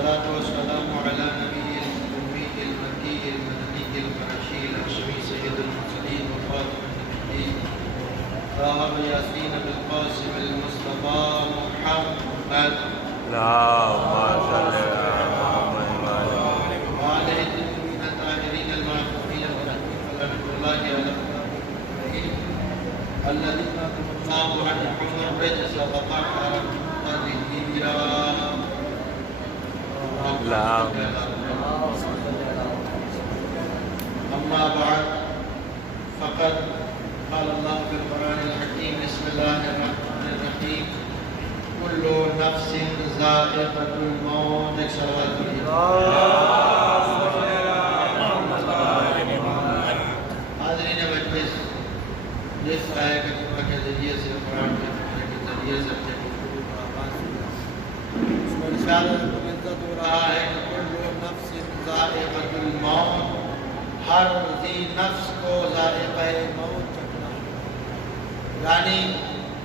والصلاة والسلام على نبي الأمي المكي المدني القرشي الهاشمي سيد المرسلين وخاتم النبيين طه ياسين بالقاسم المصطفى محمد اللهم صل على محمد وعلى الطيبين الطاهرين المعصومين ورحمة الله على الذين الله عنهم الرجس وطهرهم تطهيرا. أما بعد فقد قال الله في القرآن الحكيم بسم الله الرحمن الرحيم كل نفس ذائقة الموت. حاضرین مجلس، جس آیت کریمہ کے ذریعے سے قرآن کے ذریعے سے اپنے گفتگو کا آغاز ہوا، اس میں ارشاد عزت ہو رہا ہے کہ کل نفس ذائقۃ الموت، ہر ذی نفس کو ذائقہ موت چکھنا ہے. یعنی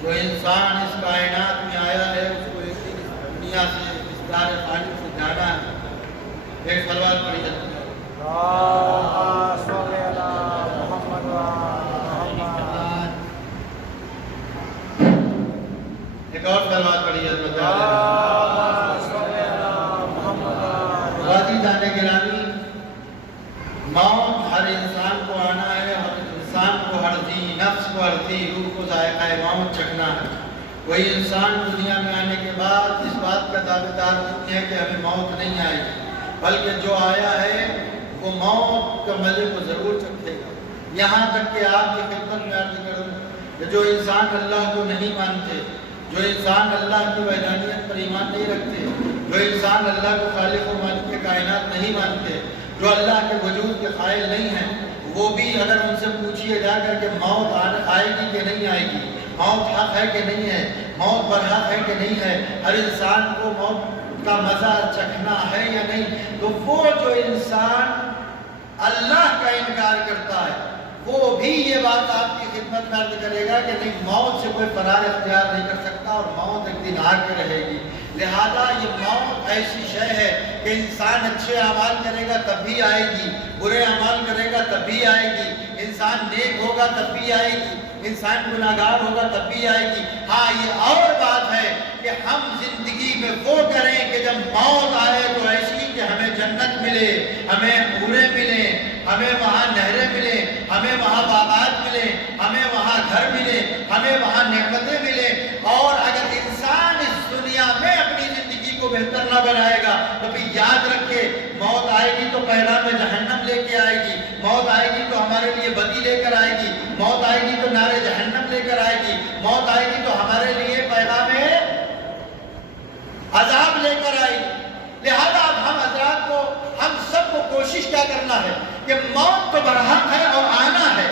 جو انسان اس کائنات میں آیا ہے اس کو ایک دن اس دنیا سے اس دار فانی سے جانا ہے. ایک سوال پڑھی جاتی ہے ایک اور سلوات پڑھی جاتی ہے راضی جانے گرامی. موت ہر انسان کو آنا ہے، ہر انسان کو، ہر ذی نفس کو، ہر ذی روح کو ذائقہ موت چکھنا ہے. وہی انسان دنیا میں آنے کے بعد اس بات کا دعویدار نہیں ہے کہ ہمیں موت نہیں آئے گی، بلکہ جو آیا ہے وہ موت کا مزے کو ضرور چکھے گا. یہاں تک کہ آپ کی خدمت میں عرض کروں کہ جو انسان اللہ کو نہیں مانتے، جو انسان اللہ کی وحدانیت پر ایمان نہیں رکھتے، جو انسان اللہ کو خالق و مالک کائنات نہیں مانتے، جو اللہ کے وجود کے قائل نہیں ہیں، وہ بھی اگر ان سے پوچھئے جا کر کہ موت آئے گی کہ نہیں آئے گی، موت حق ہے کہ نہیں ہے، موت برحق ہے کہ نہیں ہے، ہر انسان کو موت کا مزہ چکھنا ہے یا نہیں، تو وہ جو انسان اللہ کا انکار کرتا ہے وہ بھی یہ بات آپ کی خدمت میں عرض کرے گا کہ نہیں، موت سے کوئی فرار اختیار نہیں کر سکتا اور موت ایک دن آ کے رہے گی. لہذا یہ موت ایسی شے ہے کہ انسان اچھے اعمال کرے گا تب بھی آئے گی، برے اعمال کرے گا تب بھی آئے گی، انسان نیک ہوگا تب بھی آئے گی، انسان گناہگار ہوگا تب بھی آئے گی. ہاں یہ اور بات ہے کہ ہم زندگی میں وہ کریں کہ جب موت آئے تو ایسی کہ ہمیں جنت ملے، ہمیں حوریں ملیں، ہمیں وہاں نہریں ملیں، ہمیں وہاں باغات ملیں، ہمیں وہاں گھر ملے، ہمیں وہاں نعمتیں ملیں. اور اگر انسان اس دنیا میں اپنی زندگی کو بہتر نہ بنائے گا تو بھی یاد رکھے موت آئے گی تو پیغام جہنم لے کے آئے گی، موت آئے گی تو ہمارے لیے بدی لے کر آئے گی، موت آئے گی تو نعرے جہنم لے کر آئے گی، موت آئے گی تو ہمارے لیے پیغام عذاب لے کر آئے گی. لہذا اب ہم حضرات کو، ہم سب کو کوشش کیا کرنا ہے کہ موت تو برحق ہے اور آنا ہے،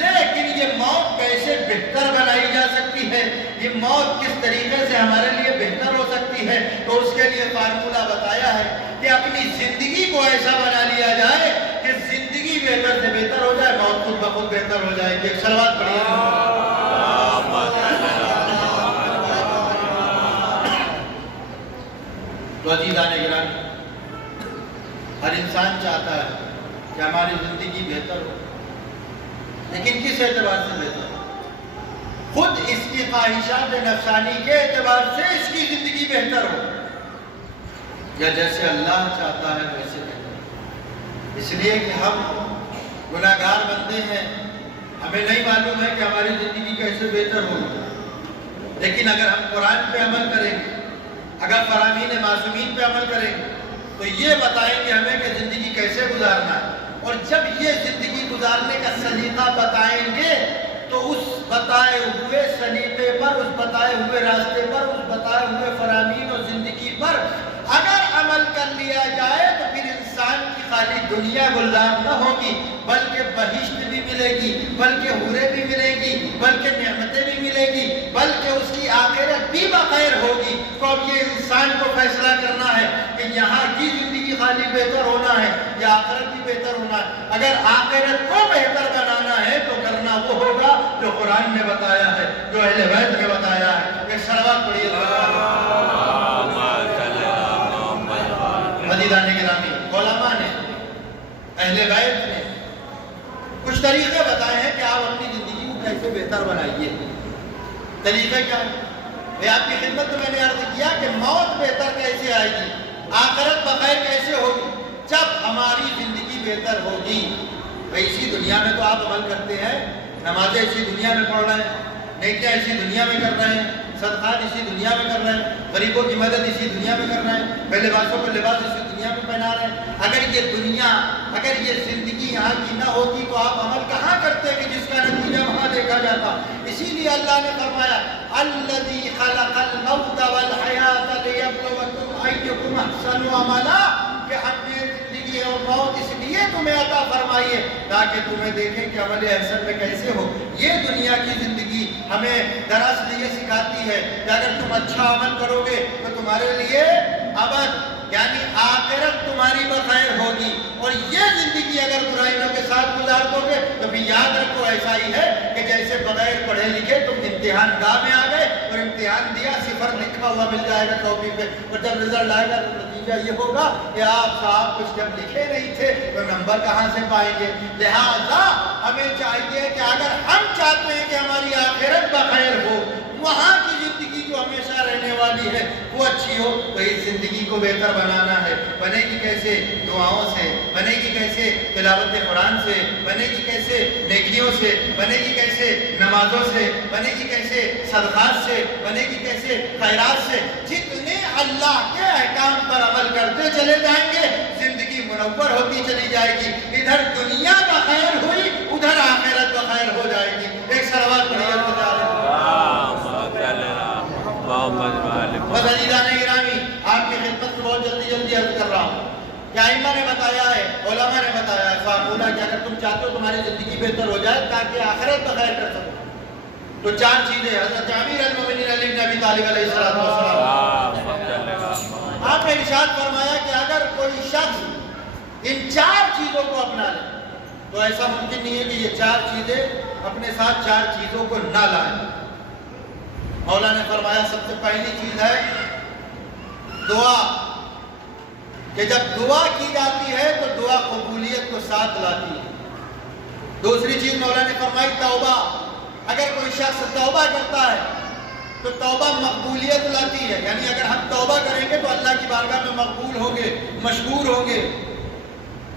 لیکن یہ موت کیسے بہتر بنائی جا سکتی ہے، یہ موت کس طریقے سے ہمارے لیے بہتر ہو سکتی ہے. تو اس کے لیے فارمولہ بتایا ہے کہ اپنی زندگی کو ایسا بنا لیا جائے کہ زندگی بہتر سے بہتر ہو جائے، موت خود بخود بہتر ہو جائے. ایک صلوات پڑھیے. تو عزیزان گرامی، ہر انسان چاہتا ہے کہ ہماری زندگی بہتر ہو، لیکن کس اعتبار سے بہتر ہو؟ خود اس کی خواہشات نفسانی کے اعتبار سے اس کی زندگی بہتر ہو، یا جیسے اللہ چاہتا ہے ویسے بہتر ہو؟ اس لیے کہ ہم گناہگار بندے ہیں، ہمیں نہیں معلوم ہے کہ ہماری زندگی کیسے بہتر ہوگی. لیکن اگر ہم قرآن پہ عمل کریں گے، اگر فرامین معصومین پہ عمل کریں گے تو یہ بتائیں گے ہمیں کہ زندگی کیسے گزارنا ہے. اور جب یہ زندگی گزارنے کا سلیقہ بتائیں گے تو اس بتائے ہوئے سلیقے پر، اس بتائے ہوئے راستے پر، اس بتائے ہوئے فرامین اور زندگی پر اگر عمل کر لیا جائے تو پھر انسان کی خالی دنیا گلزار نہ ہوگی، بلکہ بہشت بھی ملے گی، بلکہ حوریں بھی ملے گی، بلکہ نعمتیں بھی ملے گی، بلکہ اس کی آخرت بھی بخیر ہوگی. تو اب یہ انسان کو فیصلہ کرنا ہے کہ یہاں کی زندگی خالی بہتر ہونا ہے یا آخرت بھی بہتر ہونا ہے. اگر آخرت کو بہتر بنانا ہے تو کرنا وہ ہوگا جو قرآن نے بتایا ہے، جو اہل بیت نے بتایا ہے. ایک صلوات پڑھیے. اہل بیت نے کچھ طریقے بتائے ہیں کہ آپ اپنی زندگی کو کیسے بہتر بنائیے. طریقے کیا ہے؟ آپ کی خدمت میں نے عرض کیا کہ موت بہتر کیسے آئے گی, آخرت بخیر کیسے ہوگی؟ جب ہماری زندگی بہتر ہوگی. اسی دنیا میں تو آپ عمل کرتے ہیں, نمازیں اسی دنیا میں پڑھ رہے ہیں, نیکیاں اسی دنیا میں کر رہے ہیں, صدقات اسی دنیا میں کر رہے ہیں, غریبوں کی مدد اسی دنیا میں کر رہے ہیں, بے لباسوں کو لباس اسی دنیا میں پہنا رہے ہیں. اگر یہ زندگی یہاں کی نہ ہوتی تو آپ عمل کہاں کرتے کہ جس کا نتیجہ وہاں دیکھا جاتا؟ اسی لیے اللہ نے فرمایا الذی خلق الموت والحیات لیبلوکم ایکم احسن عملا, کہ ہم نے زندگی اور موت اس لیے تمہیں عطا فرمائی ہے تاکہ تمہیں دیکھیں کہ عمل احسن میں کیسے ہو. یہ دنیا کی زندگی ہمیں دراصل یہ سکھاتی ہے کہ اگر تم اچھا عمل کرو گے تو تمہارے لیے ابد یعنی آخرت تمہاری بخیر ہوگی, اور یہ زندگی اگر برائیوں کے ساتھ گزار دو گے تو بھی یاد رکھو ایسا ہی ہے کہ جیسے بغیر پڑھے لکھے تم امتحان گاہ میں آ گئے اور امتحان دیا, صفر لکھا ہوا مل جائے گا کاپی پہ, اور جب رزلٹ آئے گا تو نتیجہ یہ ہوگا کہ آپ صاحب کچھ جب لکھے نہیں تھے تو نمبر کہاں سے پائیں گے. لہٰذا ہمیں چاہیے کہ اگر ہم چاہتے ہیں کہ ہماری آخرت بخیر ہو, وہاں کی زندگی جو ہمیشہ رہنے والی ہے وہ اچھی ہو, تو اس زندگی کو بہتر بنانا ہے. بنے گی کیسے؟ دعاؤں سے. بنے گی کیسے؟ تلاوت قرآن سے. بنے گی کیسے؟ نیکیوں سے. بنے گی کیسے؟ نمازوں سے. بنے گی کیسے؟ صدقات سے. بنے گی کیسے؟ خیرات سے. جتنے اللہ کے احکام پر عمل کرتے چلے جائیں گے زندگی منور ہوتی چلی جائے گی. ادھر دنیا بخیر ہوئی, ادھر آخرت بخیر ہو جائے گی. ایک صلوات پڑھیے عزیزان گرامی, آپ کی خدمت میں بہت جلدی عرض کر رہا ہوں کہ ائمہ نے بتایا ہے, علماء نے بتایا ہے, فارمولہ کہ اگر تم چاہتے ہو تمہاری زندگی بہتر ہو جائے تاکہ آخرت بخیر کر سکو تو 4 چیزیں. حضرت امیر المومنین علی بن ابی طالب علیہ السلام آپ نے ارشاد فرمایا کہ اگر کوئی شخص ان 4 چیزوں کو اپنا لے تو ایسا ممکن نہیں ہے کہ یہ 4 چیزیں اپنے ساتھ 4 چیزوں کو نہ لائیں. مولا نے فرمایا سب سے پہلی چیز ہے دعا, کہ جب دعا کی جاتی ہے تو دعا قبولیت کو ساتھ لاتی ہے. دوسری چیز مولا نے فرمائی توبہ, اگر کوئی شخص توبہ کرتا ہے تو توبہ مقبولیت لاتی ہے, یعنی اگر ہم توبہ کریں گے تو اللہ کی بارگاہ میں مقبول ہوں گے, مشکور ہوں گے.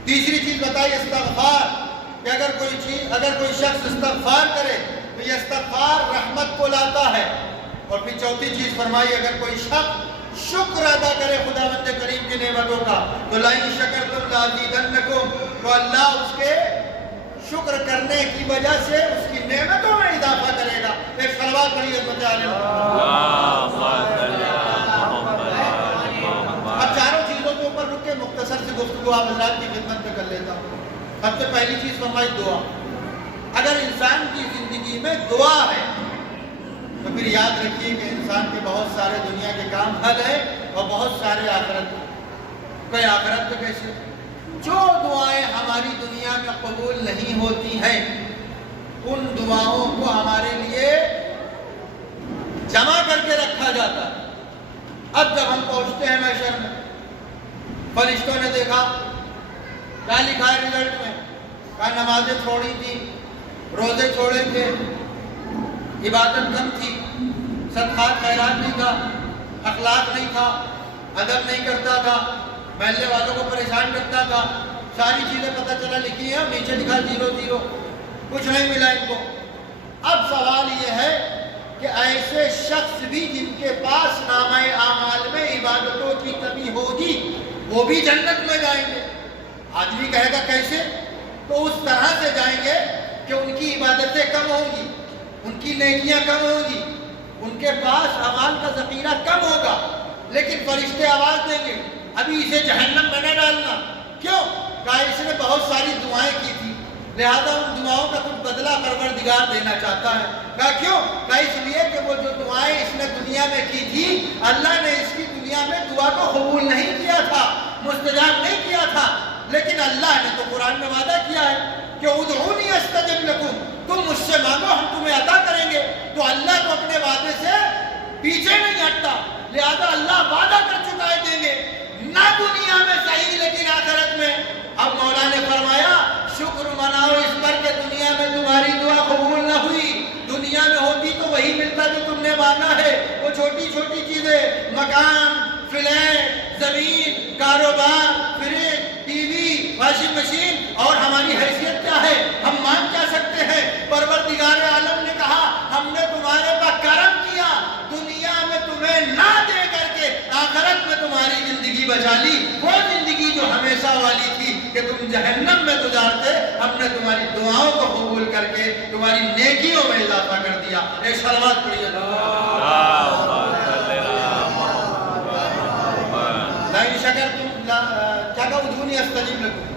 تیسری چیز بتائی استغفار, کہ اگر کوئی شخص استغفار کرے تو یہ استغفار رحمت کو لاتا ہے. اور پھر چوتھی چیز فرمائی اگر کوئی شخص شکر ادا کرے خداوند کریم کی نعمتوں کا تو لئن شکرتم لازیدنکم, تو اللہ اس کے شکر کرنے کی وجہ سے اس کی نعمتوں میں اضافہ کرے گا. ایک صلوات پڑھیے عظمت عالم. اب 4 چیزوں کے اوپر رک کے مختصر سے گفتگو آپ حضرات کی خدمت میں کر لیتا ہوں. سب سے پہلی چیز فرمائی دعا. اگر انسان کی زندگی میں دعا ہے تو پھر یاد رکھیے کہ انسان کے بہت سارے دنیا کے کام حل ہے اور بہت سارے آخرت. کوئی آخرت تو کیسے؟ جو دعائیں ہماری دنیا میں قبول نہیں ہوتی ہیں ان دعاؤں کو ہمارے لیے جمع کر کے رکھا جاتا ہے. اب جب ہم پہنچتے ہیں محشر میں, فرشتوں نے دیکھا کیا لکھا ہے رزلٹ میں, کہا نمازیں چھوڑی تھی, روزے چھوڑے تھے, عبادت کم تھی, صدقات خیرات نہیں تھا, اخلاق نہیں تھا, ادب نہیں کرتا تھا, محلے والوں کو پریشان کرتا تھا. ساری چیزیں پتہ چلا لکھی ہیں, نیچے لکھا 0 کچھ نہیں ملا ان کو. اب سوال یہ ہے کہ ایسے شخص بھی جن کے پاس نامہ اعمال میں عبادتوں کی کمی ہوگی وہ بھی جنت میں جائیں گے. آدمی کہے گا کیسے؟ تو اس طرح سے جائیں گے کہ ان کی عبادتیں کم ہوں گی, ان کی نیکیاں کم ہوں گی, ان کے پاس اعمال کا ذخیرہ کم ہوگا, لیکن فرشتے آواز دیں گے ابھی اسے جہنم میں نہ ڈالنا. کیوں؟ کہا اس نے بہت ساری دعائیں کی تھی, لہذا ان دعاؤں کا کچھ بدلہ پروردگار دینا چاہتا ہے. کہا کیوں؟ کہا اس لیے کہ وہ جو دعائیں اس نے دنیا میں کی تھی اللہ نے اس کی دنیا میں دعا کو قبول نہیں کیا تھا, مستجاب نہیں کیا تھا, لیکن اللہ نے تو قرآن میں وعدہ کیا ہے کہ ادعونی استجب لکم, تم مجھ سے مانگو ہم تمہیں عطا کریں گے. تو اللہ تو اپنے وعدے سے پیچھے نہیں ہٹتا, لہذا اللہ وعدہ کر چکا ہے دیں گے, نہ دنیا میں صحیح لیکن آخرت میں. اب مولا نے فرمایا جانا ہے وہ چھوٹی چھوٹی چیزیں، مکان، فلیٹ، زمین، کاروبار، fridge, T V, washing machine, اور ہماری حیثیت کیا ہے؟ ہم مان کیا سکتے ہیں؟ پروردگار عالم نے کہا ہم نے تمہارے پر کرم کیا، دنیا میں تمہیں نہ دے کر کے آخرت میں تمہاری زندگی بچا لی، وہ زندگی جو ہمیشہ والی تھی کہ تم جہنم میں گزارتے، ہم نے تمہاری دعاؤں کو قبول کر کے تمہاری نیکیوں میں اضافہ کر دیا۔ ایک صلوات پڑھیے لئن شکرتم کیا کہا ادعونی استجب لکم،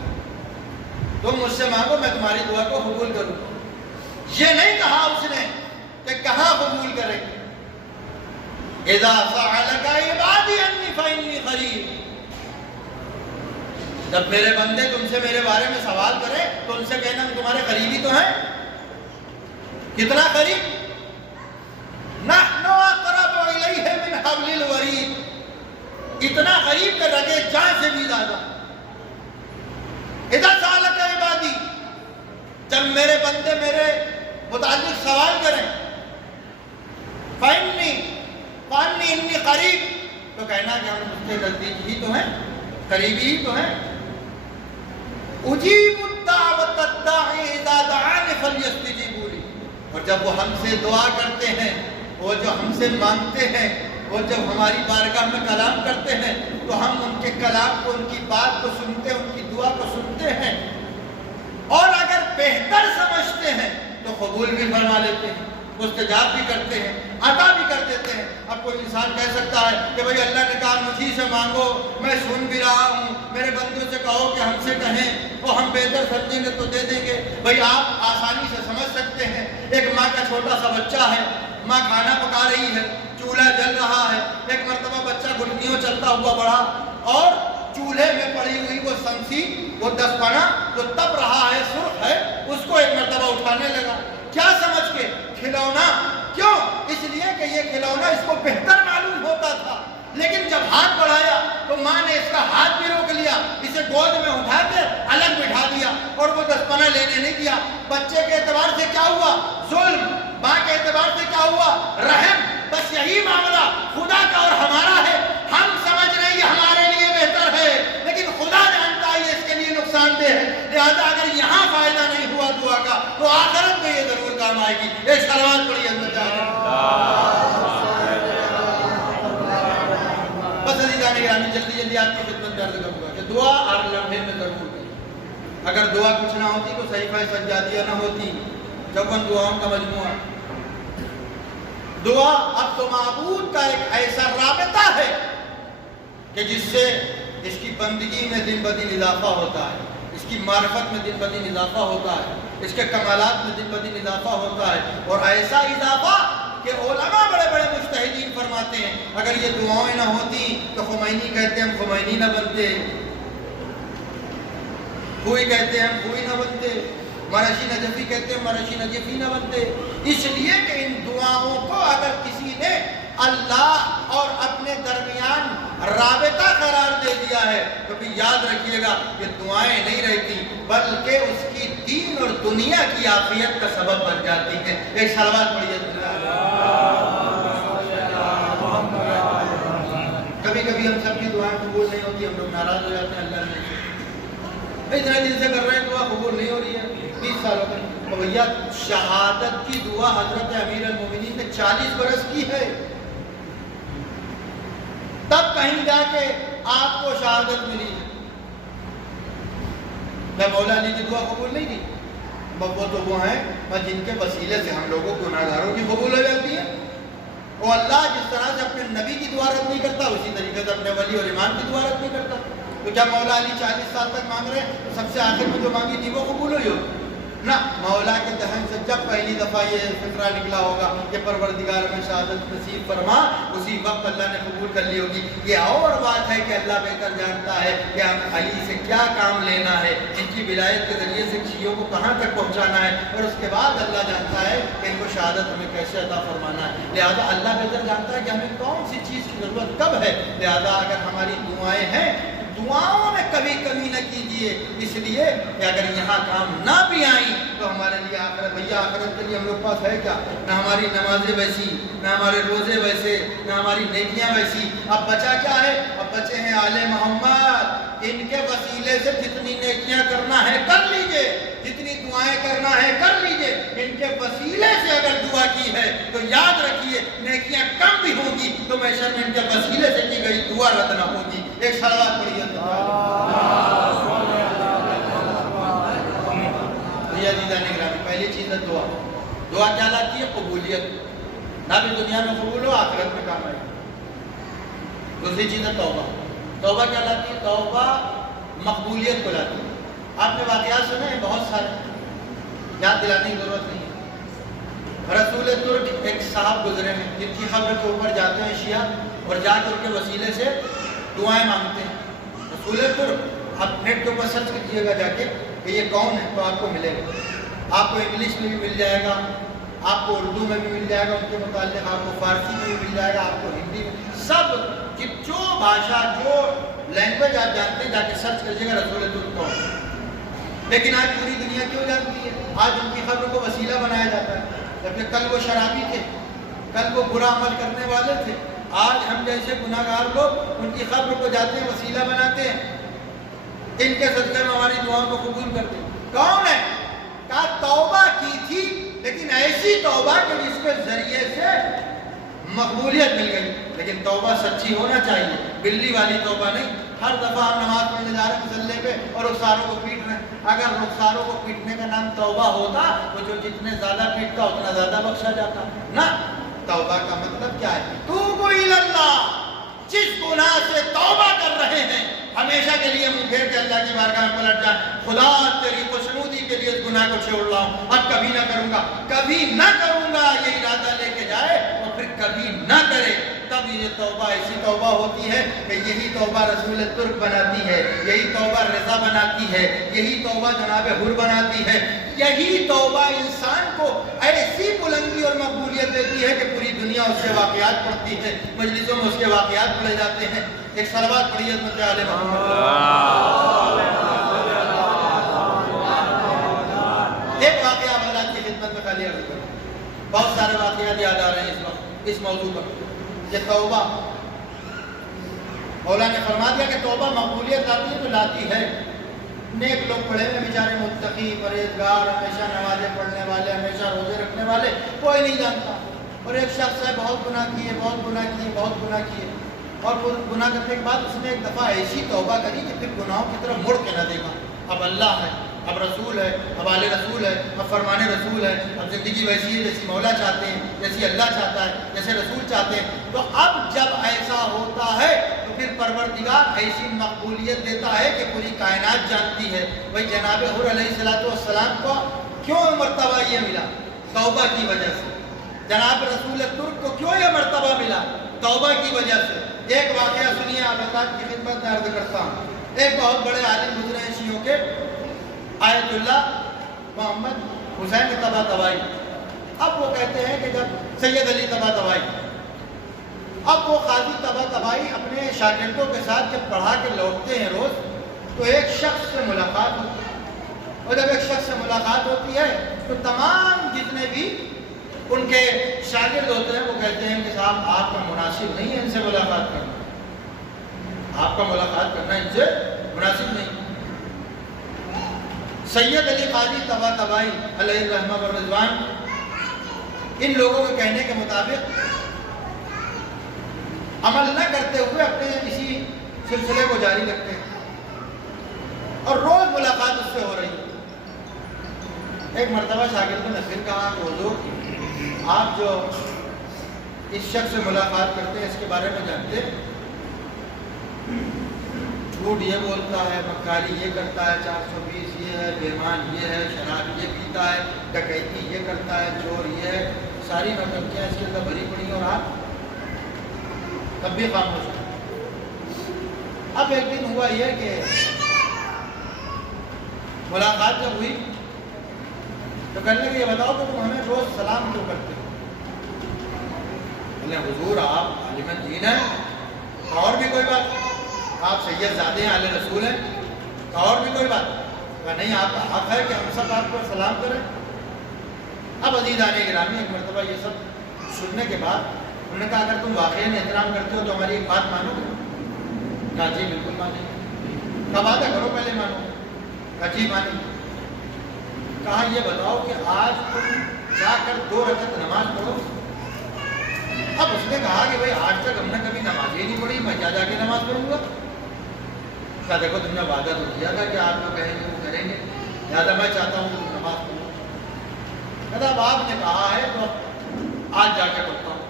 تم مجھ سے مانگو میں تمہاری دعا کو قبول کروں۔ یہ نہیں کہا اس نے کہ کہاں قبول کرے گی؟ اذا سألک عبادی انی فإنی قریب، جب میرے بندے تم سے میرے بارے میں سوال کرے تو ان سے کہنا تمہارے قریبی تو ہیں۔ کتنا قریب؟ نحن اقرب الیہ من حبل الورید، اتنا قریب کہ لگے جان سے بھی زیادہ۔ اذا سألک عبادی، جب میرے بندے میرے متعلق سوال کریں، فإنی انی قریب، تو کہنا کہ ہم اس کے نزدیک ہی تو ہیں، قریبی ہی تو ہیں۔ اجیب الدعوۃ الداعی اذا دعان فلیستجیبوا لی، اور جب وہ ہم سے دعا کرتے ہیں، وہ جو ہم سے مانگتے ہیں، وہ جب ہماری بارگاہ میں کلام کرتے ہیں تو ہم ان کے کلام کو، ان کی بات کو سنتے ہیں، ان کی دعا کو سنتے ہیں، اور اگر بہتر سمجھتے ہیں تو قبول بھی فرما لیتے ہیں، مستجاب بھی کرتے ہیں، عطا بھی کر دیتے ہیں۔ اب کوئی انسان کہہ سکتا ہے کہ بھئی اللہ نے کہا مجھی سے مانگو، میں سن بھی رہا ہوں، میرے بندوں سے کہو کہ ہم سے کہیں، وہ ہم بہتر سمجھیں گے تو دے دیں گے۔ بھئی آپ آسانی سے سمجھ سکتے ہیں، ایک ماں کا چھوٹا سا بچہ ہے، ماں کھانا پکا رہی ہے، چولہا جل رہا ہے، ایک مرتبہ بچہ گھٹنیوں چلتا ہوا بڑھا اور چولہے میں پڑی ہوئی وہ سنسی، وہ دستپنا جو تپ رہا ہے، سرخ ہے، اس کو ایک مرتبہ اٹھانے لگا۔ کیا سمجھ کے؟ کھلونا۔ کیوں؟ اس لیے کہ یہ کھلونا اس کو بہتر معلوم ہوتا تھا، لیکن جب ہاتھ بڑھایا تو ماں نے اس کا ہاتھ بھی روک لیا، اسے گود میں اٹھا کے الگ بٹھا دیا اور وہ دستپنا لینے نہیں دیا۔ بچے کے اعتبار سے کیا ہوا؟ ظلم۔ ماں کے اعتبار سے کیا ہوا؟ رحم۔ بس یہی معاملہ خدا کا اور ہمارا ہے۔ ہم سمجھ رہے ہیں یہ ہمارے لیے بہتر ہے، لیکن خدا جانتا ہے یہ اس کے لیے نقصان دہ ہے، لہذا اگر یہاں فائدہ نہیں ہوا دعا کا تو آخرت میں یہ ضرور کام آئے گی۔ ایک صلوات پڑھیے اللہ تعالیٰ۔ بس عزیزان گرامی، جلدی جلدی آپ کی خدمت میں عرض کروں گا کہ دعا ہر لمحے میں ضرور کریں۔ اگر دعا کچھ نہ ہوتی تو صحیفہ سجادیہ نہ ہوتی، 54 دعاؤں کا مجموعہ۔ دعا اب تو معبود کا ایک ایسا رابطہ ہے کہ جس سے اس کی بندگی میں دن بدن اضافہ ہوتا ہے، اس کی معرفت میں دن بدن اضافہ ہوتا ہے، اس کے کمالات میں دن بدن اضافہ ہوتا ہے، اور ایسا اضافہ کہ علماء بڑے بڑے مجتہدین فرماتے ہیں اگر یہ دعائیں نہ ہوتی تو خمینی کہتے ہیں ہم خمینی نہ بنتے، خوئی کہتے ہیں ہم خوئی نہ بنتے، مرشی نجفی کہتے ہیں مرشی نجفی نہ بنتے، اس لیے کہ ان دعاؤں کو اگر کسی نے اللہ اور اپنے درمیان رابطہ قرار دے دیا ہے تو پھر یاد رکھیے گا کہ دعائیں نہیں رہتی بلکہ اس کی دین اور دنیا کی عافیت کا سبب بن جاتی ہے۔ ایک صلوات پڑھیے۔ کبھی کبھی ہم سب کی دعائیں قبول نہیں ہوتی، ہم لوگ ناراض ہو جاتے ہیں، اللہ نے اتنا دن سے کر رہے ہیں دعا قبول نہیں ہو رہی ہے 20 سالوں تک۔ تو بھیا شہادت کی دعا حضرت امیر المومنین نے 40 برس کی ہے، تب کہیں جا کے آپ کو شہادت ملی ہے۔ میں مولا علی کی دعا قبول نہیں کی، وہ تو وہ ہیں جن کے وسیلے سے ہم لوگوں گناہگاروں کی قبول ہو جاتی ہے۔ وہ اللہ جس طرح سے اپنے نبی کی دعا رد نہیں کرتا اسی طریقے سے اپنے ولی اور امام کی دعا رد نہیں کرتا۔ تو کیا مولا علی 40 سال تک مانگ رہے ہیں تو سب سے آخر میں جو مانگی تھی وہ قبول ہوئی ہو؟ نہ، مولا کے دہن سے جب پہلی دفعہ یہ فکرہ نکلا ہوگا کہ پروردگار میں شہادت نصیب فرما، اسی وقت اللہ نے قبول کر لی ہوگی۔ یہ اور بات ہے کہ اللہ بہتر جانتا ہے کہ ہم علی سے کیا کام لینا ہے، ان کی ولایت کے ذریعے سے شیعوں کو کہاں تک پہنچانا ہے، اور اس کے بعد اللہ جانتا ہے کہ ان کو شہادت ہمیں کیسے عطا فرمانا ہے۔ لہذا اللہ بہتر جانتا ہے کہ ہمیں کون سی چیز کی ضرورت کب ہے، لہذا اگر ہماری دعائیں ہیں، دعاؤں میں کبھی کمی نہ کیجیے، اس لیے کہ اگر یہاں کام نہ بھی آئیں تو ہمارے لیے آخرت، بھیا آخرت کے لیے ہم لوگ پاس ہے کیا؟ نہ ہماری نمازیں ویسی، نہ ہمارے روزے ویسے، نہ ہماری نیکیاں ویسی۔ اب بچا کیا ہے؟ اب بچے ہیں آل محمد، ان کے وسیلے سے جتنی نیکیاں کرنا ہے کر لیجئے، جتنی دعائیں کرنا ہے کر لیجئے۔ ان کے وسیلے سے اگر دعا کی ہے تو یاد رکھیے نیکیاں کم بھی ہوگی تو محشر میں ان کے وسیلے سے کی گئی دعا رد نہ ہوگی۔ ایک صلوات پڑھیے پہلی چیز ہے دعا۔ دعا کیا لاتی ہے؟ قبولیت، نہ بھی دنیا میں قبول ہو آخرت میں کام آئے۔ دوسری چیز ہے توبہ۔ توبہ کیا لاتی ہے؟ توبہ مقبولیت کو لاتی ہے۔ آپ نے واقعات سنے ہیں بہت سارے، یاد دلانے کی ضرورت نہیں ہے۔ رسول ترک ایک صاحب گزرے ہیں جن کی قبر کے اوپر جاتے ہیں شیعہ اور جا کے ان کے وسیلے سے دعائیں مانگتے ہیں۔ رسول ترک، آپ نیٹ کے اوپر سرچ کیجیے گا جا کے کہ یہ کون ہے تو آپ کو ملے گا۔ آپ کو انگلش میں بھی مل جائے گا، آپ کو اردو میں بھی مل جائے گا ان کے متعلق، آپ کو فارسی میں بھی مل جائے گا، آپ کو ہندی میں، سب جو بھاشا جو لینگویج آپ جانتے ہیں جا کے سرچ کریے گا رسول ترک کون ہے۔ لیکن آج پوری دنیا کیوں جانتی ہے؟ آج ان کی قبر کو وسیلہ بنایا جاتا ہے، جبکہ کل وہ شرابی تھے، کل وہ برا عمل کرنے والے تھے۔ آج ہم جیسے گناہ گار لوگ ان کی قبر کو جاتے ہیں، وسیلہ بناتے ہیں، ان کے صدقے میں ہماری دعاؤں کو قبول کرتے ہیں۔ کون ہے؟ کہا توبہ کی تھی لیکن ایسی توبہ کہ جس کے ذریعے سے مقبولیت مل گئی، لیکن توبہ سچی ہونا چاہیے، بلی والی توبہ نہیں۔ ہر دفعہ ہم نماز پڑھنے جا رہے ہیں مسلے پہ اور رخساروں کو پیٹ رہے ہیں۔ اگر رخساروں کو پیٹنے کا نام توبہ ہوتا تو جو جتنے زیادہ پیٹتا اتنا زیادہ بخشا جاتا نا۔ توبہ کا مطلب کیا ہے؟ توبوا الی اللہ، جس گناہ سے توبہ کر رہے ہیں ہمیشہ کے لیے منہ پھیر کے اللہ کی بارگاہ میں پلٹ جائیں، خدا تیری خوشنودی کے لیے اس گناہ کو چھوڑ رہا ہوں، اب کبھی نہ کروں گا، کبھی نہ کروں گا، یہ ارادہ لے کے جائے اور پھر کبھی نہ کرے، تب یہ توبہ ایسی توبہ ہوتی ہے کہ یہی توبہ رسول ترک بناتی ہے، یہی توبہ رضا بناتی ہے، یہی توبہ جناب حر بناتی ہے، یہی توبہ انسان کو ایسی بلندی اور مقبولیت دیتی ہے کہ پوری دنیا اس کے واقعات پڑھتی ہے، مجلسوں میں اس کے واقعات پڑھے جاتے ہیں۔ ایک صلوات پڑھیے حضرت آل محمد۔ ایک واقعہ حضرات کی خدمت میں خالی عرض کروں، بہت سارے واقعات یاد آ رہے ہیں اس وقت اس موضوع پر کہ توبہ، مولا نے فرما دیا کہ توبہ مقبولیت لاتی ہے تو لاتی ہے۔ نیک لوگ پڑھے ہوئے بیچارے متقی پرہیزگار، ہمیشہ نمازیں پڑھنے والے، ہمیشہ روزے رکھنے والے، کوئی نہیں جانتا۔ اور ایک شخص ہے بہت گناہ کیے، بہت گناہ کیے، بہت گناہ کیے، اور گناہ کرنے کے بعد اس نے ایک دفعہ ایسی توبہ کری کہ پھر گناہوں کی طرف مڑ کے نہ دیکھا۔ اب اللہ ہے، اب رسول ہے، اب آل رسول ہے، اب فرمان رسول ہے، اب زندگی ویسی ہے جیسی مولا چاہتے ہیں، جیسی اللہ چاہتا ہے، جیسے رسول چاہتے ہیں۔ تو اب جب ایسا ہوتا ہے تو پھر پروردگار ایسی مقبولیت دیتا ہے کہ پوری کائنات جانتی ہے بھائی جناب حر علیہ السلام کو کیوں مرتبہ یہ ملا؟ توبہ کی وجہ سے۔ جناب رسول ترک کو کیوں یہ مرتبہ ملا؟ توبہ کی وجہ سے۔ ایک واقعہ سنیے، آپ حضرات کی خدمت میں عرض کرتا ہوں۔ ایک بہت بڑے عالم گزرے ہیں شیعوں کے، آیت اللہ محمد حسین طباطبائی۔ اب وہ کہتے ہیں کہ جب سید علی طباطبائی، اب وہ قاضی طباطبائی اپنے شاگردوں کے ساتھ جب پڑھا کے لوٹتے ہیں روز تو ایک شخص سے ملاقات ہوتی ہے، اور جب ایک شخص سے ملاقات ہوتی ہے تو تمام جتنے بھی ان کے شاگرد ہوتے ہیں وہ کہتے ہیں کہ صاحب آپ کا مناسب نہیں ہے ان سے ملاقات کرنا، آپ کا ملاقات کرنا ان سے مناسب نہیں۔ سید علی قاضی طباطبائی علیہ الرحمہ والرضوان ان لوگوں کے کہنے کے مطابق عمل نہ کرتے ہوئے اپنے اسی سلسلے کو جاری رکھتے ہیں اور روز ملاقات اس سے ہو رہی ہے۔ ایک مرتبہ شاگردوں نے پھر کہا کہ حضور آپ جو اس شخص سے ملاقات کرتے ہیں اس کے بارے میں جانتے ہیں، جھوٹ یہ بولتا ہے، مکاری یہ کرتا ہے، 420 یہ ہے، بےمان یہ ہے، شراب یہ پیتا ہے، ڈکیتی یہ کرتا ہے، چور یہ ہے، ساری نوٹنکیاں اس کے اندر بھری پڑی ہیں اور آپ تب بھی خاموش ہیں۔ اب ایک دن ہوا یہ کہ ملاقات جب ہوئی تو کہنے لگے یہ بتاؤ کہ تم ہمیں روز سلام کیوں کرتے ہو؟ بولے حضور آپ عالم دین ہیں، اور بھی کوئی بات؟ آپ سید زادے ہیں، آل رسول ہیں، اور بھی کوئی بات؟ کہا نہیں، آپ کا حق ہے کہ ہم سب آپ کو سلام کریں۔ اب عزیزان گرامی ایک مرتبہ یہ سب سننے کے بعد انہوں نے کہا اگر تم واقعی احترام کرتے ہو تو ہماری ایک بات مانو گے؟ کہا جی بالکل مانیں گے۔ کہا وعدہ کرو پہلے مانو۔ کہا جی مانیں گے۔ کہا یہ بتاؤ کہ آج تم جا کر 2 رکعت نماز پڑھو۔ اب اس نے کہا کہ بھائی آج تک ہم نے کبھی نماز ہی نہیں پڑھی، میں کیا جا کے نماز پڑھوں گا؟ کہا دیکھو تم نے وعدہ تو کیا تھا کہ آپ جو کہیں گے وہ کریں گے، لہٰذا میں چاہتا ہوں کہ تم نماز پڑھو۔ کہا اب آپ نے کہا ہے تو آج جا کے پڑھتا ہوں۔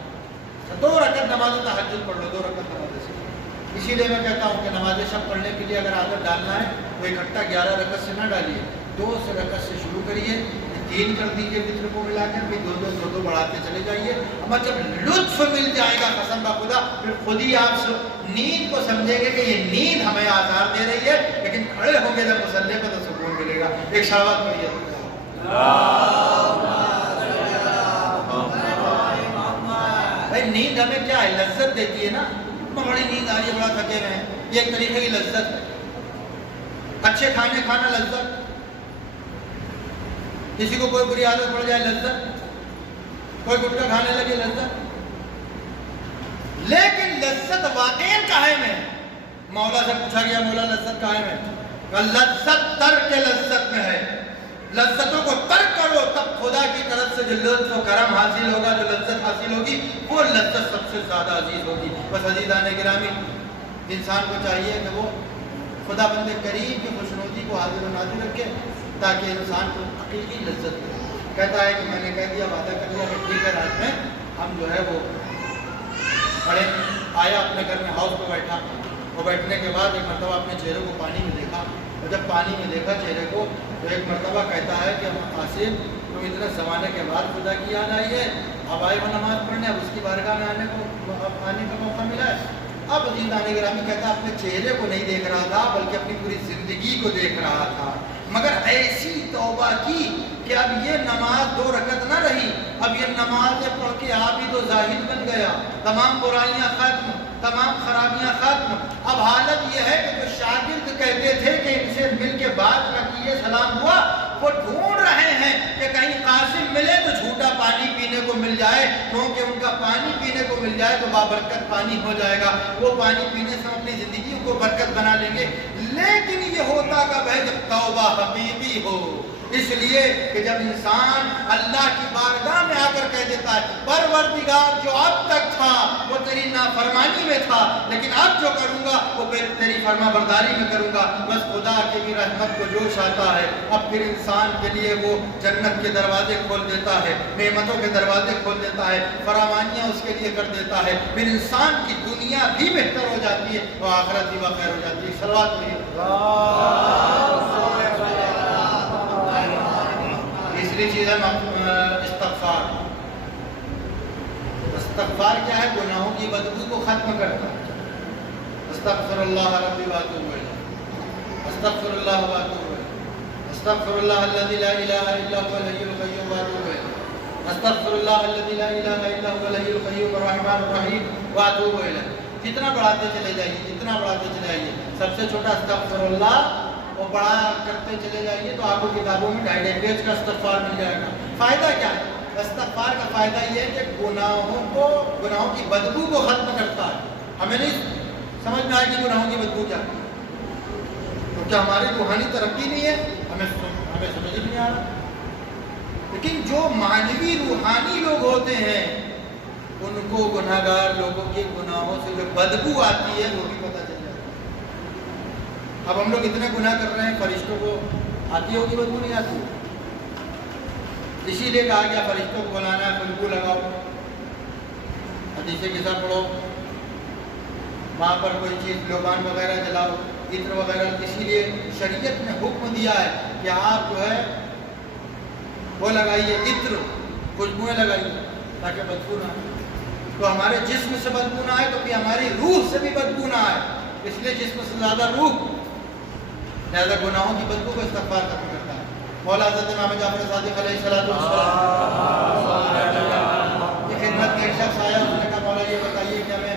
2 رکعت نماز تہجد پڑھ لو، 2 رکعت نماز سے۔ اسی لیے میں کہتا ہوں کہ نماز شب پڑھنے کے لیے اگر عادت ڈالنا ہے تو اکٹھا 11 رکعت سے نہ ڈالیے، 2 رکعت سے شروع کریے، 3 کر دیجیے وتر کو ملا کر، پھر 2 بڑھاتے چلے جائیے۔ اب جب لطف مل جائے گا قسم بخدا پھر خود ہی آپ نیند کو سمجھیں گے کہ یہ نیند ہمیں آزار دے رہی ہے، لیکن کھڑے ہوں گے جب مصلی پہ تو سکون ملے گا۔ ایک شہوت پڑھیے بھائی، نیند ہمیں کیا ہے؟ لذت دیتی ہے نا۔ بڑی نیند آ رہی ہے، بڑا تھکے ہوئے ہیں، یہ ایک طریقے کی لذت ہے۔ اچھے کھانے کھانا لذت، کسی کو کوئی بری عادت پڑ جائے لذت، کوئی گٹکا کھانے لگے لذت، لیکن لذت واقعی قائم ہے۔ مولا سے پوچھا گیا مولا لذت قائم ہے؟ لذت ترک لذت میں ہے، لذتوں کو ترک کرو تب خدا کی طرف سے جو لطف و کرم حاصل ہوگا، جو لذت حاصل ہوگی وہ لذت سب سے زیادہ عزیز ہوگی۔ بس عزیزان گرامی، انسان کو چاہیے کہ وہ خدا بندے کریم کی خوشنودی کو حاضر و ناظر رکھے تاکہ انسان کو حقیقی لذت ملے۔ کہتا ہے کہ میں نے کہہ دیا، وعدہ کر دیا کہ ٹھیک ہے، رات میں ہم جو ہے وہ پڑھے۔ آیا اپنے گھر میں ہاؤس پہ بیٹھا، وہ بیٹھنے کے بعد ایک مرتبہ اپنے چہرے کو پانی میں دیکھا، اور جب پانی میں دیکھا چہرے کو تو ایک مرتبہ کہتا ہے کہ قاسم تم اتنے زمانے کے بعد خدا کی یاد آئی ہے، اب آئے وہ نماز پڑھنے، اب اس کی بارگاہ میں آنے کا موقع ملا ہے۔ اب عزیزان گرامی کہتا اپنے چہرے کو نہیں دیکھ رہا تھا بلکہ اپنی پوری زندگی کو دیکھ رہا تھا، مگر ایسی توبہ کی کہ اب یہ نماز 2 رکعت نہ رہی، اب یہ نمازیں پڑھ کے آپ ہی تو زاہد بن گیا، تمام برائیاں ختم، تمام خرابیاں ختم۔ اب حالت یہ ہے کہ جو شاگرد کہتے تھے کہ ان سے مل کے بات نہ کیے سلام ہوا، وہ ڈھونڈ رہے ہیں کہ کہیں قاسم ملے تو جھوٹا پانی پینے کو مل جائے، کیونکہ ان کا پانی پینے کو مل جائے تو بابرکت پانی ہو جائے گا، وہ پانی پینے سے اپنی زندگی کو برکت بنا لیں گے۔ لیکن یہ ہوتا کب ہے؟ جب توبہ حقیقی ہو۔ اس لیے کہ جب انسان اللہ کی بارگاہ میں آ کر کہہ دیتا ہے پروردگار جو اب تک تھا وہ تیری نافرمانی میں تھا، لیکن اب جو کروں گا وہ تیری فرما برداری میں کروں گا، بس خدا کی بھی رحمت کو جوش آتا ہے، اب پھر انسان کے لیے وہ جنت کے دروازے کھول دیتا ہے، نعمتوں کے دروازے کھول دیتا ہے، فراوانیاں اس کے لیے کر دیتا ہے، پھر انسان کی دنیا بھی بہتر ہو جاتی ہے اور آخرت بھی بخیر ہو جاتی ہے۔ صلوات پڑھیے۔ تیسری چیز ہے استغفار۔ استغفار کیا ہے؟ گناہوں کی بدبو کو ختم کرتا ہے۔ استغفر اللہ ربی واتوب الیہ، استغفر اللہ واتوب الیہ، استغفر اللہ الذی لا الہ الا هو الحی القیوم واتوب الیہ، استغفر اللہ الذی لا الہ الا هو الحی القیوم الرحمن الرحیم واتوب الیہ۔ جتنا بڑھاتے چلے جائیے، جتنا بڑھاتے چلے جائیے، سب سے چھوٹا استغفر اللہ وہ بڑا کرتے چلے جائیے تو آپ کو کتابوں میں 2.5 پیج کا استغفار مل جائے گا۔ فائدہ کیا ہے استغفار کا؟ فائدہ یہ ہے کہ گناہوں کی بدبو کو ختم کرتا ہے۔ ہمیں نہیں سمجھ میں آئے کہ گناہوں کی بدبو کیا ہے، تو کیا ہماری روحانی ترقی نہیں ہے؟ ہمیں سمجھ ہی نہیں آ رہا۔ لیکن جو معنوی روحانی لوگ ہوتے ہیں ان کو گناہگار لوگوں کے گناہوں سے جو بدبو آتی ہے وہ بھی پتہ چل جاتا ہے۔ اب ہم لوگ اتنے گناہ کر رہے ہیں، فرشتوں کو آتی ہوگی بدبو؟ نہیں آتی؟ اسی لیے کہا گیا فرشتوں کو بلانا ہے، خوشبو لگاؤ، حدیث قصہ پڑھو، وہاں پر کوئی چیز لوبان وغیرہ جلاؤ، عطر وغیرہ۔ اسی لیے شریعت نے حکم دیا ہے کہ آپ جو ہے وہ لگائیے، عطر، خوشبوئیں لگائیے تاکہ بدبو نہ آئے۔ تو ہمارے جسم سے بدبو نہ آئے تو پھر ہماری روح سے بھی بدبو نہ آئے، اس لیے جسم سے زیادہ روح، لہذا گناہوں کی بدبو کو استغفار ختم کرتا ہے۔ مولا حضرت امام جعفر صادق علیہ الصلوۃ والسلام کی خدمت میں ایک شخص آیا، اس نے کہا مولا یہ بتائیے کہ ہمیں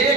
1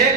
1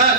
10।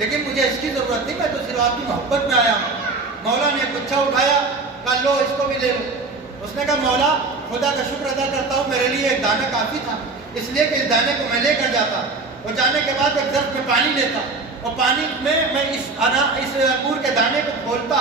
لیکن مجھے اس کی ضرورت نہیں، میں تو صرف آپ کی محبت میں آیا ہوں۔ مولا نے ایک گچھا اٹھایا، کہا لو اس کو بھی لے لو۔ اس نے کہا مولا خدا کا شکر ادا کرتا ہوں، میرے لیے ایک دانہ کافی تھا، اس لیے کہ اس دانے کو میں لے کر جاتا اور جانے کے بعد ایک ظرف میں پانی لیتا اور پانی میں اس انگور کے دانے کو کھولتا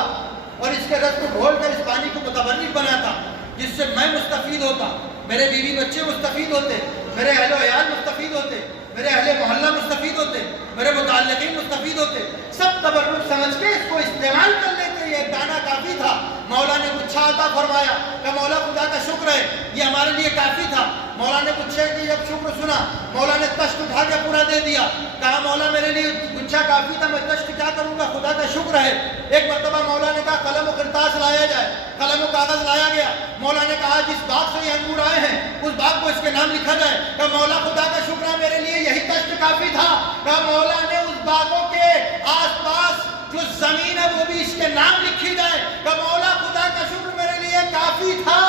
اور اس کے رس کو گھول کر اس پانی کو متبرک بناتا، جس سے میں مستفید ہوتا، میرے بیوی بچے مستفید ہوتے، میرے اہل و عیال مستفید ہوتے، میرے اہل محلہ مستفید ہوتے، میرے متعلقین مستفید ہوتے، سب تبرک سمجھ کے اس کو استعمال کر لیتے، یہ ایک دانہ کافی تھا۔ مولا نے گچھا عطا فرمایا کہ مولا خدا کا شکر ہے، یہ ہمارے لیے کافی تھا۔ مولا نے گچھے کی جب شکر سنا، مولا نے تشت اٹھا کے پورا دے دیا، کہا مولا میرے لیے گچھا کافی تھا، میں تشت کیا کروں گا، خدا کا شکر ہے۔ ایک مرتبہ مولا نے کہا قلم و کرتاس لایا جائے، قلم و کاغذ لایا گیا۔ مولا نے کہا جس باغ سے یہ انگور آئے ہیں اس باغ کو اس کے نام لکھا جائے۔ کہا مولا خدا کا شکر ہے، میرے لیے یہی تشت کافی تھا۔ کہا مولا نے اس باغوں کے آس پاس جو زمین ہے وہ بھی اس کے نام لکھی جائے۔ کہ مولا خدا کا شکر میرے لیے کافی تھا۔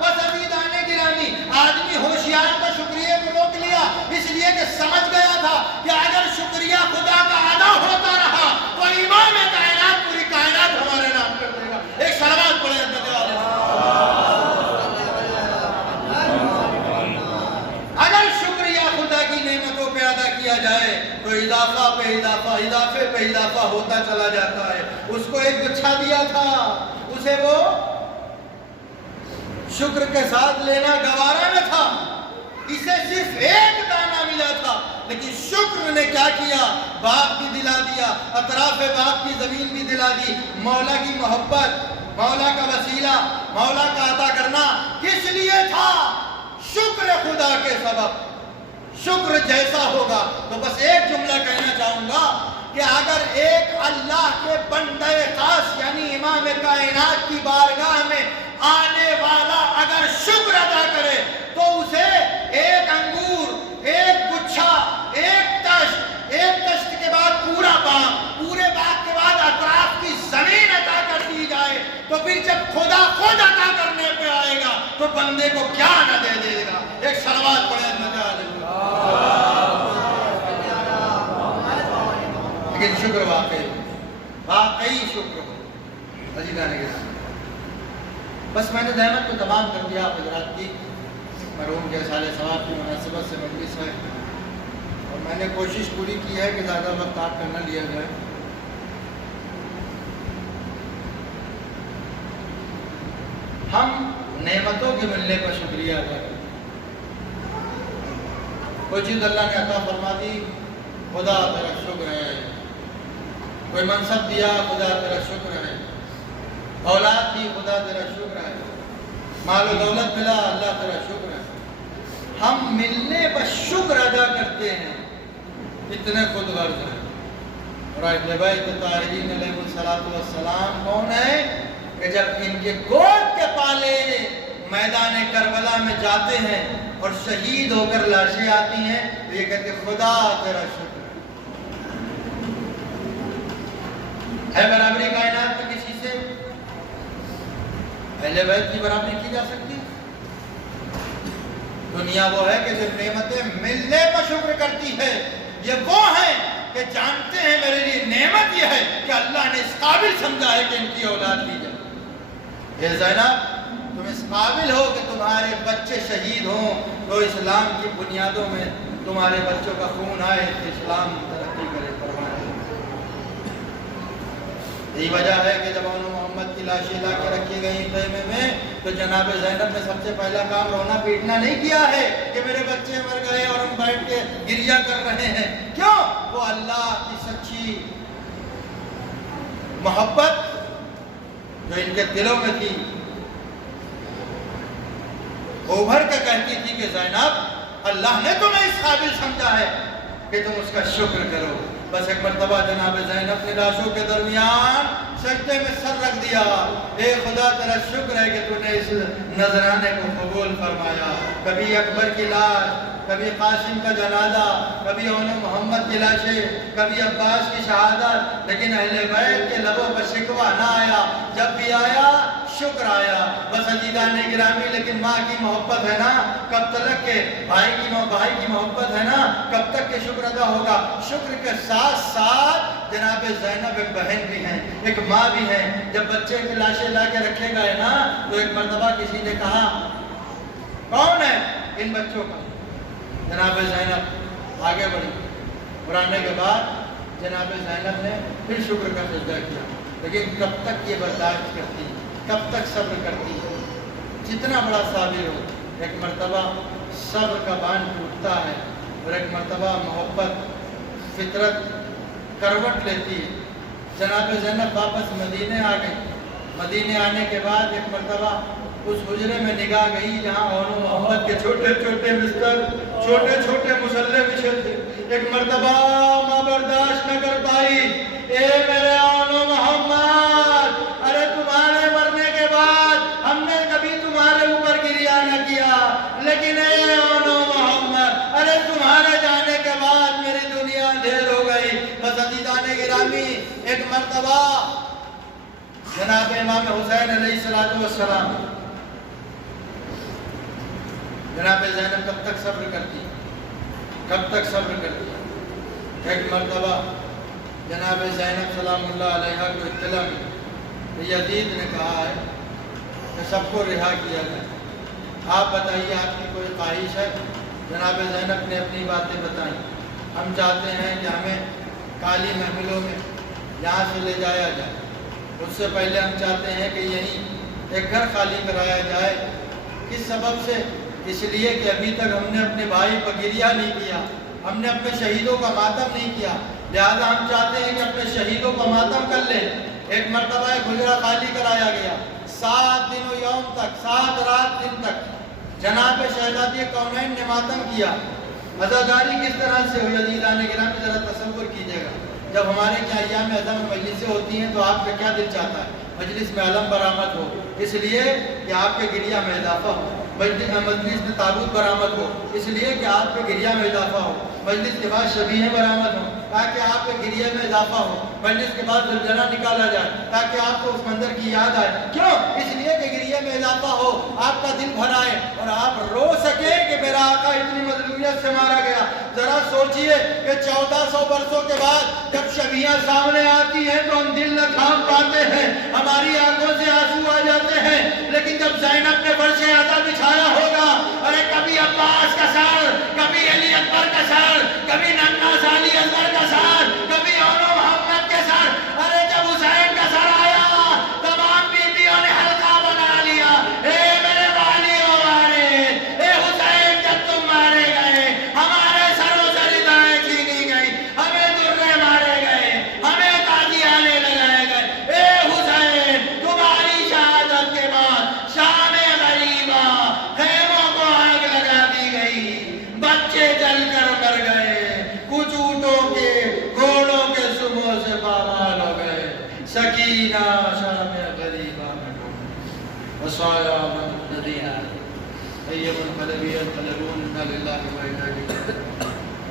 بس عزیزان گرامی، آدمی ہوشیار کا شکریہ کو روک لیا، اس لیے کہ سمجھ گیا تھا کہ اگر شکریہ خدا کا ادا ہوتا رہا تو امام کائنات پوری کائنات ہمارے نام کر دے گا۔ ایک صلوات پڑھیں حضرت والے۔ اگر شکریہ خدا کی نعمتوں پہ ادا کیا جائے تو اضافہ پہ اضافہ، اضافے پہ اضافہ ہوتا چلا جاتا ہے۔ اس کو ایک گچھا دیا تھا، اسے وہ شکر کے ساتھ لینا گوارا نہ تھا، اسے صرف ایک دانہ ملا تھا، لیکن شکر نے کیا کیا، باغ بھی دلا دیا، اطراف باغ کی زمین بھی دلا دی۔ مولا کی محبت، مولا کا وسیلہ، مولا کا عطا کرنا کس لیے تھا؟ شکر خدا کے سبب۔ شکر جیسا ہوگا تو بس ایک جملہ کہنا چاہوں گا کہ اگر ایک اللہ کے بندے خاص یعنی امام کائنات کی بارگاہ میں آنے والا اگر شکر ادا کرے تو اسے ایک انگور، ایک گچھا، ایک تشت کے بعد پورا باغ، پورے باغ کے بعد اطراف کی زمین عطا کر دی جائے تو پھر جب خدا خود عطا کرنے پہ آئے گا تو بندے کو کیا نہ دے دے گا۔ ایک صلوات پڑھیں لیکن شکر واقعی شکر ہو عزیزان گرامی۔ بس میں نے زحمت کو تمام کر دیا حضرات کی، مرحوم کے سال ثواب کی مناسبت سے مجلس ہے، اور میں نے کوشش پوری کی ہے کہ زیادہ وقت آپ کا نہ لیا جائے۔ ہم نعمتوں کے ملنے پر شکریہ ادا کریں۔ کوئی چیز اللہ نے عطا فرما دی، خدا تیرا شکر ہے۔ کوئی منصب دیا، خدا تیرا شکر ہے۔ اولاد دی، خدا تیرا شکر ہے۔ مال و دولت ملا، اللہ تیرا شکر ہے۔ ہم ملنے پر شکر ادا کرتے ہیں، اتنے خود غرض ہیں۔ اور اہل بیت طاہرین علیہ السلام کون ہے کہ جب ان کے گود کے پالے میدان کربلا میں جاتے ہیں اور شہید ہو کر لاشیں آتی ہیں تو یہ کہتے ہیں خدا تیرا شکر ہے۔ برابری کائنات میں کسی سے اہل بیت کی برابری کی جا سکتی؟ دنیا وہ ہے کہ جو نعمتیں ملنے پر شکر کرتی ہے، یہ وہ ہیں کہ جانتے ہیں میرے لیے نعمت یہ ہے کہ اللہ نے اس قابل سمجھا ہے کہ ان کی اولاد لی جائے۔ اے زینب، تم اس قابل ہو کہ تمہارے بچے شہید ہوں تو اسلام کی بنیادوں میں تمہارے بچوں کا خون آئے، اسلام ترقی کرے، فرمائے۔ یہی وجہ ہے کہ جب انہوں محمد کی لاشیں لا کے رکھی گئی خیمے میں تو جناب زینب نے سب سے پہلا کام رونا پیٹنا نہیں کیا ہے کہ میرے بچے مر گئے اور ہم بیٹھ کے گریہ کر رہے ہیں۔ کیوں؟ وہ اللہ کی سچی محبت جو ان کے دلوں میں تھی ابھر کے کہتی تھی کہ زینب، اللہ نے تمہیں اس قابل سمجھا ہے کہ تم اس کا شکر کرو۔ بس ایک مرتبہ جناب زینب نے لاشوں کے درمیان سجدے میں سر رکھ دیا، اے خدا تیرا شکر ہے کہ تو نے اس نذرانے کو قبول فرمایا۔ کبھی اکبر کی لاش، کبھی قاسم کا جنازہ، کبھی محمد کی لاشیں، کبھی عباس کی شہادت، لیکن اہل بیت کے لبوں پر شکوہ نہ آیا۔ جب بھی آیا شکر آیا۔ بس عزیزان گرامی، لیکن ماں کی محبت ہے نا کب تک کہ بھائی کی محبت ہے نا کب تک کہ شکر ادا ہوگا۔ شکر کے ساتھ ساتھ جناب زینب ایک بہن بھی ہیں، ایک ماں بھی ہیں. جب بچے کی لاشیں لا کے رکھے گئے نا تو ایک مرتبہ کسی نے کہا کون ہے ان بچوں کا؟ جناب زینب آگے بڑھی اور آنے کے بعد جناب زینب نے پھر شکر کا سجدہ کیا. لیکن کب تک یہ برداشت کرتی، کب تک صبر کرتی ہے؟ جتنا بڑا صابر ہو، ایک مرتبہ صبر کا بان ٹوٹتا ہے اور ایک مرتبہ محبت فطرت کروٹ لیتی ہے. جناب زینب واپس مدینے آ گئی. مدینے آنے کے بعد ایک مرتبہ اس حجرے میں نگاہ گئی جہاں اون و محمد کے چھوٹے چھوٹے بستر، چھوٹے چھوٹے مصلے بچھے تھے. ایک مرتبہ ماں برداشت نہ کر پائی. اے میرے اون و محمد، ارے تمہارے مرنے کے بعد ہم نے کبھی تمہارے اوپر گریہ نہ کیا، لیکن اے اون و محمد، ارے تمہارے جانے کے بعد میری دنیا اندھیر ہو گئی. بس عزیزان گرامی، ایک مرتبہ جناب امام حسین علیہ السلام، جناب زینب کب تک صبر کرتی، کب تک صبر کرتی؟ ایک مرتبہ جناب زینب سلام اللہ علیہ کو اطلاع ملی، یزید نے کہا ہے کہ سب کو رہا کیا جائے، آپ بتائیے آپ کی کوئی خواہش ہے؟ جناب زینب نے اپنی باتیں بتائیں. ہم چاہتے ہیں کہ ہمیں کالی محفلوں میں یہاں سے لے جایا جائے. اس سے پہلے ہم چاہتے ہیں کہ یہیں ایک گھر خالی کرایا جائے. کس سبب سے؟ اس لیے کہ ابھی تک ہم نے اپنے بھائی پر گریہ نہیں کیا، ہم نے اپنے شہیدوں کا ماتم نہیں کیا، لہذا ہم چاہتے ہیں کہ اپنے شہیدوں کا ماتم کر لیں. ایک مرتبہ ایک حجرہ خالی کرایا گیا. 7 دن و یوم تک، 7 رات دن تک جناب شہزادی کونین نے ماتم کیا. عزاداری کس طرح سے ہوئی عزیزان گرامی ذرا تصور کیجیے گا. جب ہمارے کیا ایام عظم مجلسیں ہوتی ہیں تو آپ کا کیا دل چاہتا ہے؟ مجلس میں علم برآمد ہو، اس لیے کہ آپ کے گریہ میں اضافہ ہو. مجلس میں تابوت برآمد ہو، اس لیے کہ آپ کے گریہ میں اضافہ ہو. مجلس کے بعد شبیہیں برآمد ہوں تاکہ آپ کے گریہ میں اضافہ ہو. مجلس کے بعد زلزلہ نکالا جائے تاکہ آپ کو اس منظر کی یاد آئے. کیوں؟ اس لیے کہ گریہ میں اضافہ ہو، آپ کا دل بھر آئے اور آپ رو سکیں کہ میرا آقا اتنی مظلومیت سے مارا گیا. ذرا سوچئے کہ 1400 برسوں کے بعد جب شبیہاں سامنے آتی ہیں تو ہم دل نہ تھام پاتے ہیں، ہماری آنکھوں سے آنسو آ جاتے ہیں. لیکن جب زینب نے فرش عزا بچھایا ہوگا، ارے کبھی عباس کا سر، کبھی علی اکبر کا سر، کبھی ننھا سالی اصغر کا سر، کبھی اون و محمد کے سر، ارے جب حسین کا سر آیا تمام بیویوں نے حلقہ بنا لیا. اے میرے والیوں والے، اے حسین جب تم مارے گئے ہمارے سروں سے ردائیں چھینی گئی، ہمیں درے مارے گئے، ہمیں تازیانے لگائے گئے. اے حسین تمہاری شہادت کے بعد شام غریبہ خیموں کو آگ لگا دی گئی، بچے جل کر مر گئے، کچھ اونٹوں کے گھوڑوں کے سموں سے پامال ہو گئے. سکینہ شام غریبہ میں وصایا من ندیہ طیب القلبی القلبون انا للہ و انا الیہ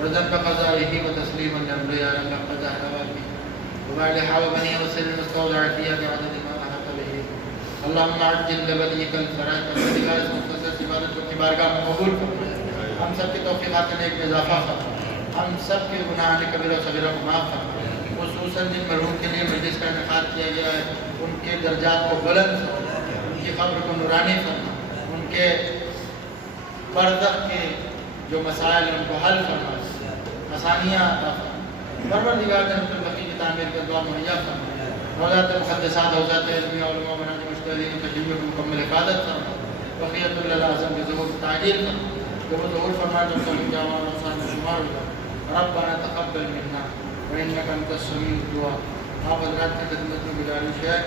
رضا بقضائه وتسلیما لامرئ على قضاء حوابه وبعد حوابني وسر المستودع فيها بعدد ما احاط به. اللهم عجل لوليك الفرج والذي لا يختص عبادتك کی بارگاہ میں قبول فرما. ہم سب کی توفیقات میں ایک اضافہ فرما، ہم سب کے گناہ کبیرہ و صغیرہ کو معاف فرما. خصوصاً جن مرحوم کے لیے مجلس کا انعقاد کیا گیا ہے ان کے درجات کو بلند فرما، ان کی قبر کو نورانی فرما، ان کے برزخ کے جو مسائل ہیں ان کو حل فرما، آسانیاں عطا فرما. پروردگار جنت البقیع کی تعمیر کا دعا مہیا فرما. روضات مقدسات، حوضات علمیہ، علماء بنانے مشترین تشریف کو مکمل حفاظت فرما. بقیت اللہ اعظم کے ظہور تعجیل فرما، جو ظہور فرما جو کلیم جامع اور انسان میں شمار ہو جائے. ربنا تقبل منا وانک انت السمیع الدعاء. آپ حضرات کی خدمت میں گزارش ہے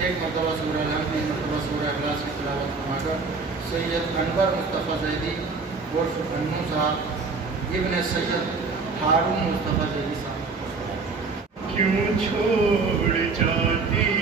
ایک مرتبہ سورہ الحمد، ایک مرتبہ سورہ اخلاص کی تلاوت فرما کر سید انور مصطفیٰ زیدی عرف انو صاحب ابن سید ہارون مصطفیٰ زیدی صاحب کیوں چھوڑ جاتی